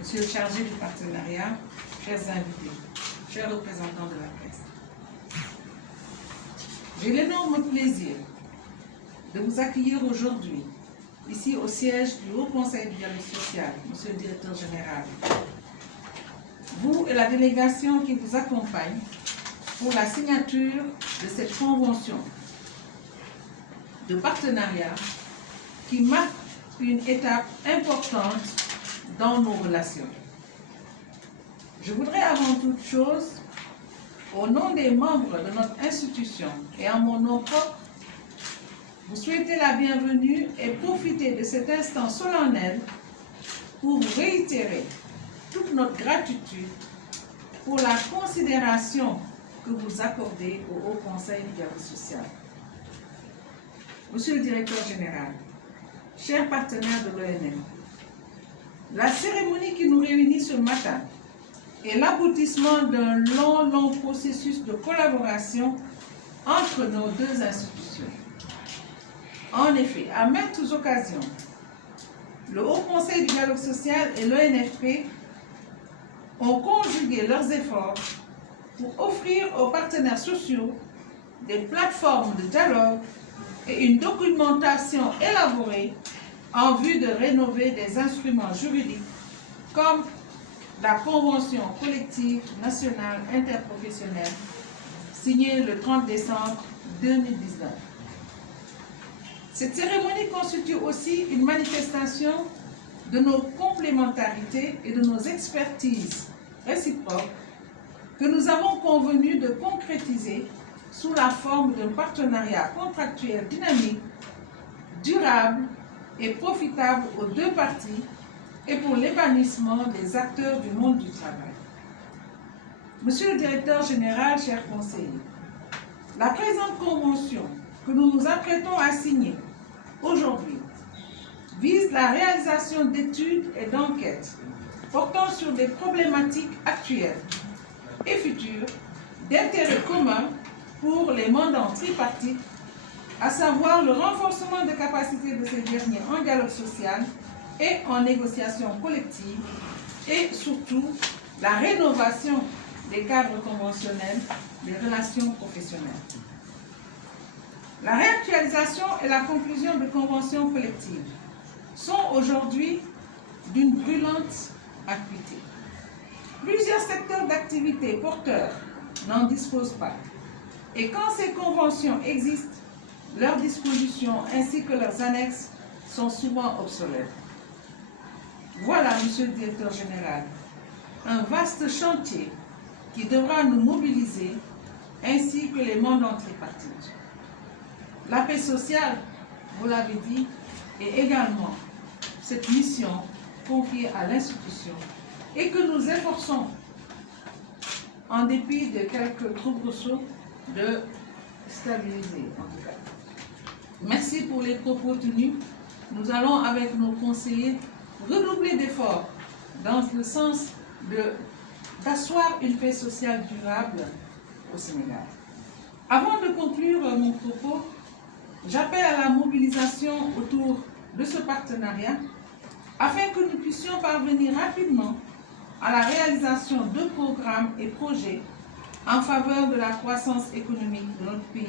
Monsieur le chargé du partenariat, chers invités, chers représentants de la presse. J'ai l'énorme plaisir de vous accueillir aujourd'hui, ici au siège du Haut Conseil du dialogue social, Monsieur le directeur général, vous et la délégation qui vous accompagne pour la signature de cette convention de partenariat qui marque une étape importante dans nos relations. Je voudrais avant toute chose, au nom des membres de notre institution et en mon nom propre, vous souhaiter la bienvenue et profiter de cet instant solennel pour vous réitérer toute notre gratitude pour la considération que vous accordez au Haut Conseil du dialogue social. Monsieur le directeur général, chers partenaires de l'ONF, la cérémonie qui nous réunit ce matin est l'aboutissement d'un long processus de collaboration entre nos deux institutions. En effet, à maintes occasions, le Haut Conseil du dialogue social et l'ONFP ont conjugué leurs efforts pour offrir aux partenaires sociaux des plateformes de dialogue et une documentation élaborée en vue de rénover des instruments juridiques comme la Convention collective nationale interprofessionnelle signée le 30 décembre 2019. Cette cérémonie constitue aussi une manifestation de nos complémentarités et de nos expertises réciproques que nous avons convenu de concrétiser sous la forme d'un partenariat contractuel dynamique, durable et profitable aux deux parties et pour l'épanouissement des acteurs du monde du travail. Monsieur le directeur général, chers conseillers, la présente convention que nous nous apprêtons à signer aujourd'hui vise la réalisation d'études et d'enquêtes portant sur des problématiques actuelles et futures d'intérêt commun pour les mandants tripartites, à savoir le renforcement des capacités de ces derniers en dialogue social et en négociation collective, et surtout la rénovation des cadres conventionnels des relations professionnelles. La réactualisation et la conclusion de conventions collectives sont aujourd'hui d'une brûlante acuité. Plusieurs secteurs d'activité porteurs n'en disposent pas. Et quand ces conventions existent, leurs dispositions ainsi que leurs annexes sont souvent obsolètes. Voilà, Monsieur le directeur général, un vaste chantier qui devra nous mobiliser ainsi que les mandants tripartites. La paix sociale, vous l'avez dit, est également cette mission confiée à l'institution et que nous efforçons, en dépit de quelques soubresauts, de stabiliser en tout cas. Merci pour les propos tenus. Nous allons avec nos conseillers redoubler d'efforts dans le sens d'asseoir une paix sociale durable au Sénégal. Avant de conclure mon propos, j'appelle à la mobilisation autour de ce partenariat afin que nous puissions parvenir rapidement à la réalisation de programmes et projets en faveur de la croissance économique de notre pays,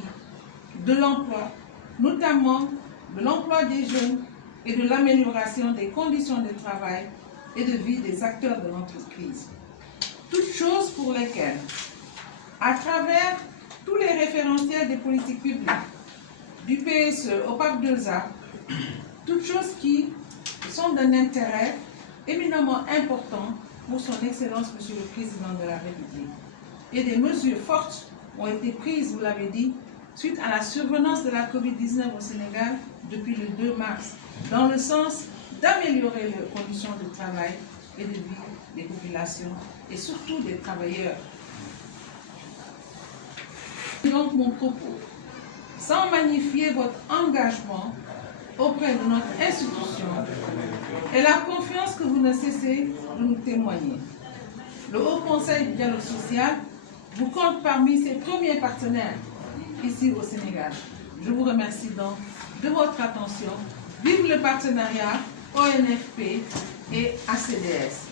de l'emploi, notamment de l'emploi des jeunes et de l'amélioration des conditions de travail et de vie des acteurs de l'entreprise. Toutes choses pour lesquelles, à travers tous les référentiels des politiques publiques, du PSE au PAP 2A, toutes choses qui sont d'un intérêt éminemment important pour son Excellence, Monsieur le Président de la République. Et des mesures fortes ont été prises, vous l'avez dit, suite à la survenance de la COVID-19 au Sénégal depuis le 2 mars, dans le sens d'améliorer les conditions de travail et de vie des populations et surtout des travailleurs. Donc mon propos, sans magnifier votre engagement auprès de notre institution et la confiance que vous ne cessez de nous témoigner. Le Haut Conseil du dialogue social vous compte parmi ses premiers partenaires ici au Sénégal. Je vous remercie donc de votre attention. Vive le partenariat ONFP et ACDS.